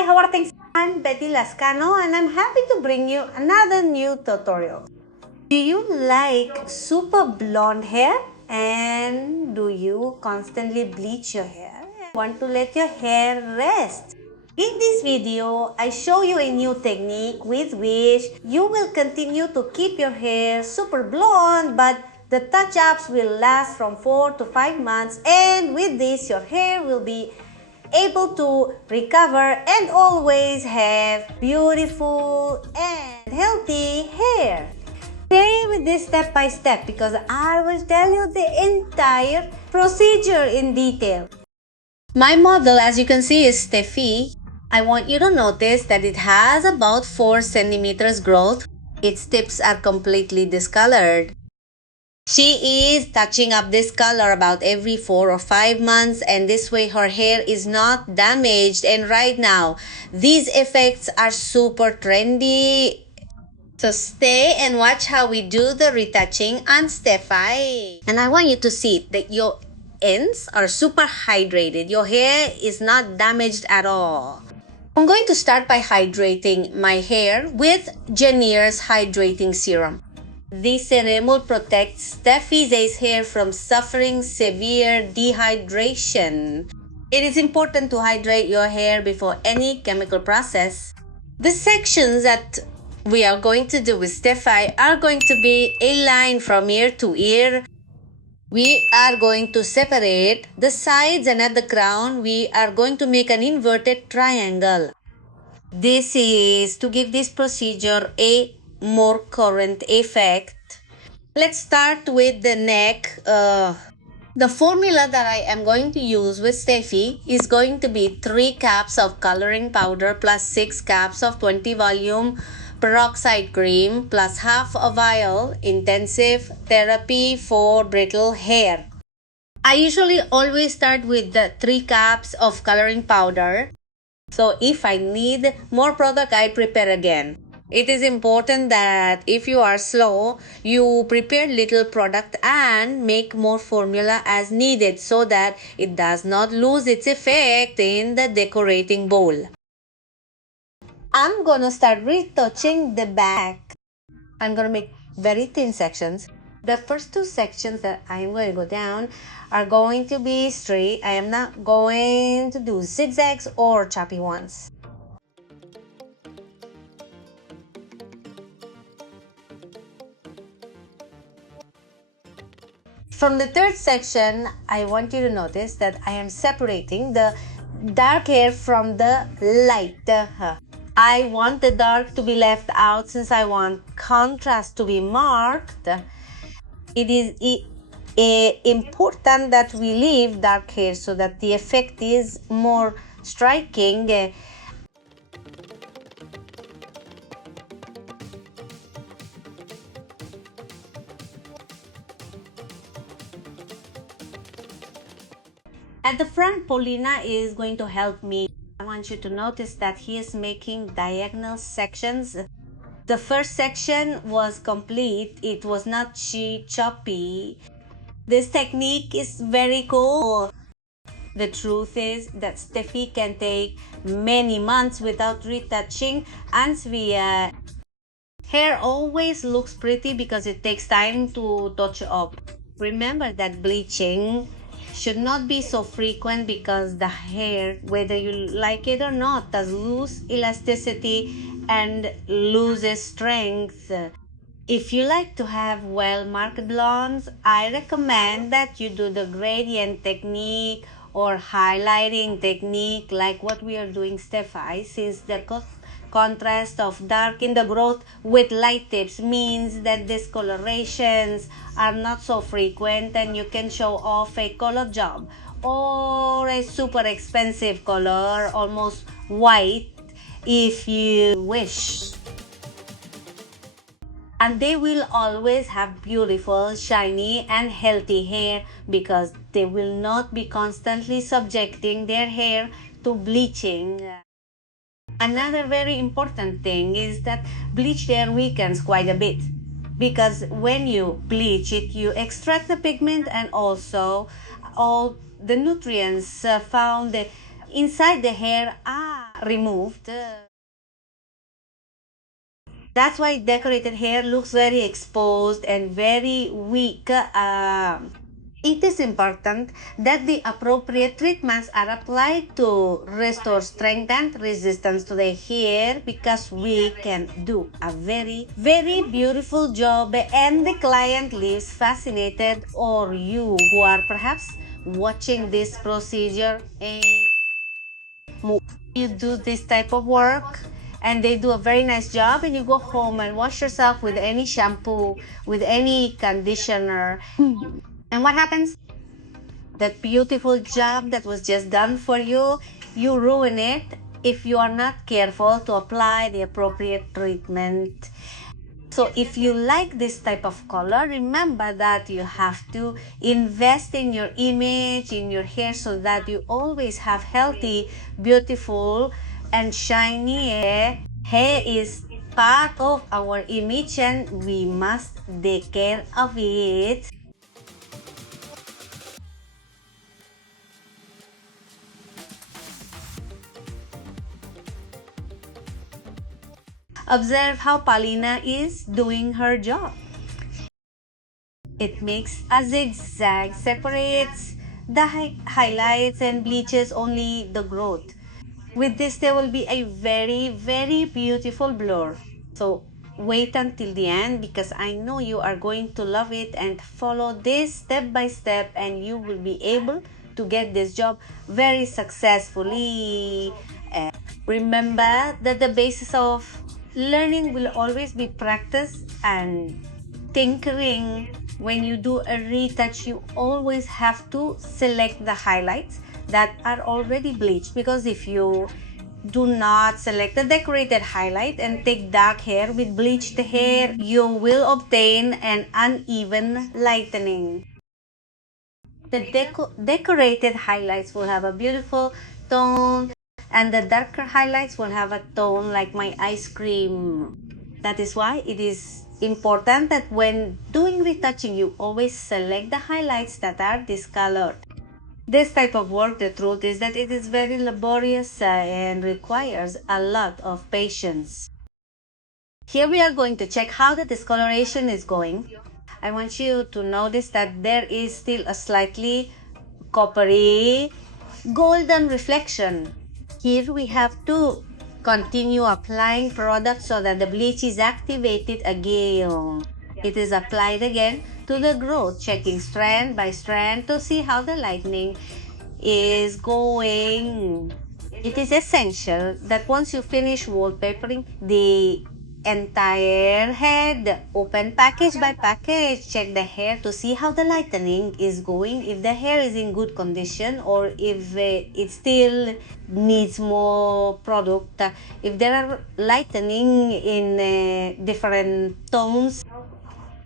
Hi, how are things? I'm Betty Lascano and I'm happy to bring you another new tutorial. Do you like super blonde hair? And do you constantly bleach your hair? Want to let your hair rest? In this video, I show you a new technique with which you will continue to keep your hair super blonde, but the touch-ups will last from 4 to 5 months, and with this your hair will be able to recover and always have beautiful and healthy hair. Stay with this step by step because I will tell you the entire procedure in detail. My model, as you can see, is Steffi. I want you to notice that it has about 4 centimeters growth. Its tips are completely discolored. She is touching up this color about every 4 or 5 months, and this way her hair is not damaged. And right now, these effects are super trendy. So stay and watch how we do the retouching on Steffi. And I want you to see that your ends are super hydrated. Your hair is not damaged at all. I'm going to start by hydrating my hair with Janier's Hydrating Serum. This serum will protect Steffi's hair from suffering severe dehydration. It is important to hydrate your hair before any chemical process. The sections that we are going to do with Steffi are going to be a line from ear to ear. We are going to separate the sides, and at the crown we are going to make an inverted triangle. This is to give this procedure a more current effect. Let's start with the neck. The formula that I am going to use with Steffi is going to be 3 cups of coloring powder plus 6 cups of 20 volume peroxide cream plus half a vial intensive therapy for brittle hair. I usually always start with the 3 cups of coloring powder. So if I need more product, I prepare again. It is important that if you are slow, you prepare little product and make more formula as needed so that it does not lose its effect in the decorating bowl. I'm gonna start retouching the back. I'm gonna make very thin sections. The first 2 sections that I'm going to go down are going to be straight. I am not going to do zigzags or choppy ones. From the 3rd section, I want you to notice that I am separating the dark hair from the light. I want the dark to be left out since I want contrast to be marked. It is important that we leave dark hair so that the effect is more striking. At the front, Paulina is going to help me. I want you to notice that he is making diagonal sections. The first section was complete. It was not choppy. This technique is very cool. The truth is that Steffi can take many months without retouching, and Svea hair always looks pretty because it takes time to touch up. Remember that bleaching should not be so frequent because the hair, whether you like it or not, does lose elasticity and loses strength. If you like to have well-marked blondes, I recommend that you do the gradient technique or highlighting technique like what we are doing Steffi, since the contrast of dark in the growth with light tips means that discolorations are not so frequent and you can show off a color job or a super expensive color, almost white, if you wish. And they will always have beautiful, shiny and healthy hair because they will not be constantly subjecting their hair to bleaching. Another very important thing is that bleached hair weakens quite a bit because when you bleach it, you extract the pigment and also all the nutrients found inside the hair removed. That's why decorated hair looks very exposed and very weak. It is important that the appropriate treatments are applied to restore strength and resistance to the hair, because we can do a very, very beautiful job and the client leaves fascinated, or you who are perhaps watching this procedure and you do this type of work and they do a very nice job, and you go home and wash yourself with any shampoo, with any conditioner, and what happens? That beautiful job that was just done for you, you ruin it if you are not careful to apply the appropriate treatment. So if you like this type of color, remember that you have to invest in your image, in your hair, so that you always have healthy, beautiful, and shiny hair. Hair is part of our image and we must take care of it. Observe how Paulina is doing her job. It makes a zigzag, separates the highlights and bleaches only the growth. With this, there will be a very, very beautiful blur. So wait until the end, because I know you are going to love it, and follow this step by step and you will be able to get this job very successfully. Remember that the basis of learning will always be practice and tinkering. When you do a retouch, you always have to select the highlights that are already bleached, because if you do not select the decorated highlight and take dark hair with bleached hair, you will obtain an uneven lightening. The decorated highlights will have a beautiful tone, and the darker highlights will have a tone like my ice cream. That is why it is important that when doing retouching, you always select the highlights that are discolored. This type of work, the truth is that it is very laborious and requires a lot of patience. Here we are going to check how the discoloration is going. I want you to notice that there is still a slightly coppery golden reflection. Here we have to continue applying product so that the bleach is activated again. It is applied again to the growth, checking strand by strand to see how the lightening is going. It is essential that once you finish wallpapering the entire head, open package by package, check the hair to see how the lightening is going, if the hair is in good condition or if it still needs more product, if there are lightening in different tones.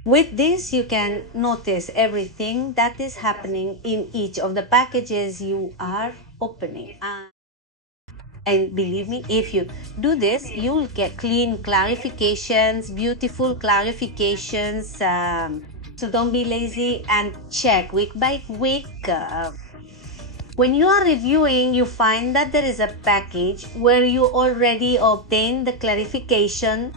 With this, you can notice everything that is happening in each of the packages you are opening. And believe me, if you do this, you'll get clean clarifications, beautiful clarifications. So don't be lazy and check week by week. When you are reviewing, you find that there is a package where you already obtained the clarification.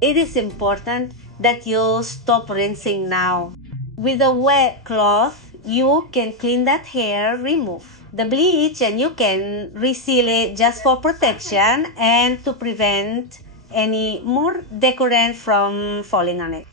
It is important that you stop rinsing now. With a wet cloth, you can clean that hair, remove the bleach, and you can reseal it just for protection and to prevent any more decorant from falling on it.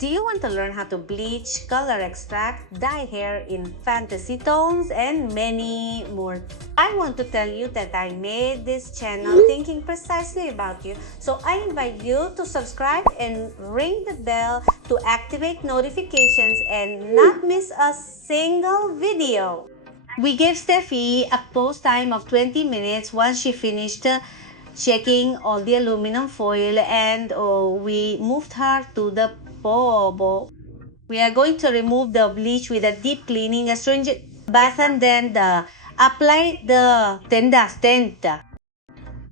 Do you want to learn how to bleach, color extract, dye hair in fantasy tones, and many more? I want to tell you that I made this channel thinking precisely about you. So I invite you to subscribe and ring the bell to activate notifications and not miss a single video. We gave Steffi a post time of 20 minutes once she finished checking all the aluminum foil, and we moved her to the bowl. We are going to remove the bleach with a deep cleaning, astringent bath, and then apply the tint.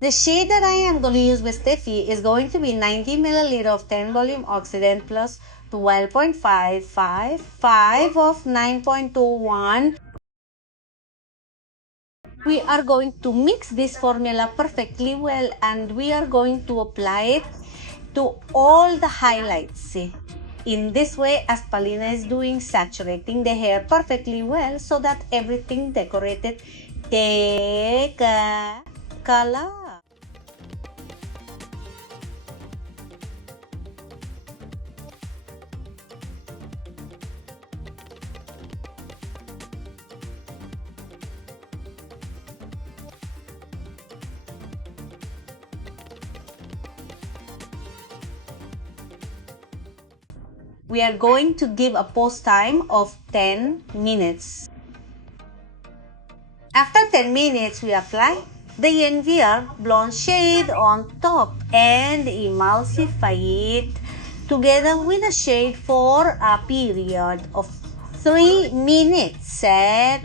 The shade that I am going to use with Steffi is going to be 90 ml of 10 volume oxidant plus 12.555 of 9.21 We are going to mix this formula perfectly well and we are going to apply it to all the highlights. See? In this way, as Palina is doing, saturating the hair perfectly well so that everything decorated take a color. We are going to give a pause time of 10 minutes. After 10 minutes, we apply the Yenvier blonde shade on top and emulsify it together with a shade for a period of 3 minutes. Set.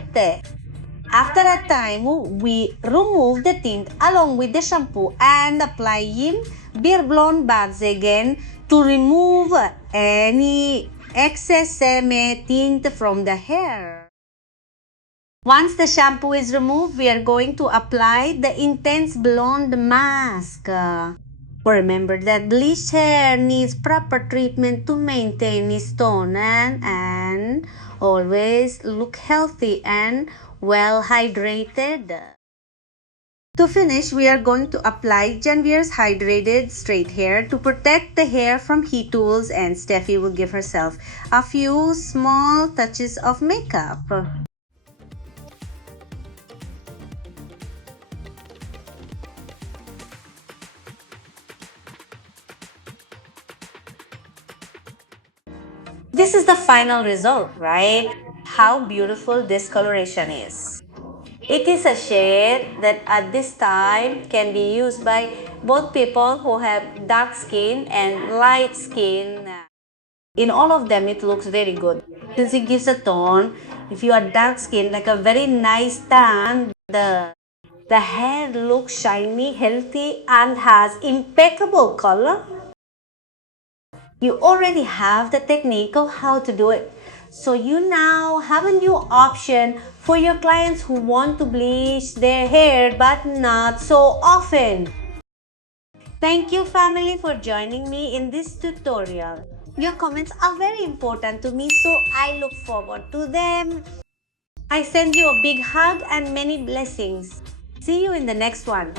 After a time, we remove the tint along with the shampoo and applying Beer Blonde bags again to remove any excess tint from the hair. Once the shampoo is removed, we are going to apply the Intense Blonde mask. Remember that bleached hair needs proper treatment to maintain its tone and always look healthy and well hydrated. To finish, we are going to apply Janvier's Hydrated Straight Hair to protect the hair from heat tools, and Steffi will give herself a few small touches of makeup. This is the final result, right? How beautiful this coloration is. It is a shade that at this time can be used by both people who have dark skin and light skin. In all of them, it looks very good. Since it gives a tone, if you are dark skin, like a very nice tan, the hair looks shiny, healthy, and has impeccable color. You already have the technique of how to do it. So you now have a new option for your clients who want to bleach their hair but not so often. Thank you, family, for joining me in this tutorial. Your comments are very important to me, so I look forward to them. I send you a big hug and many blessings. See you in the next one.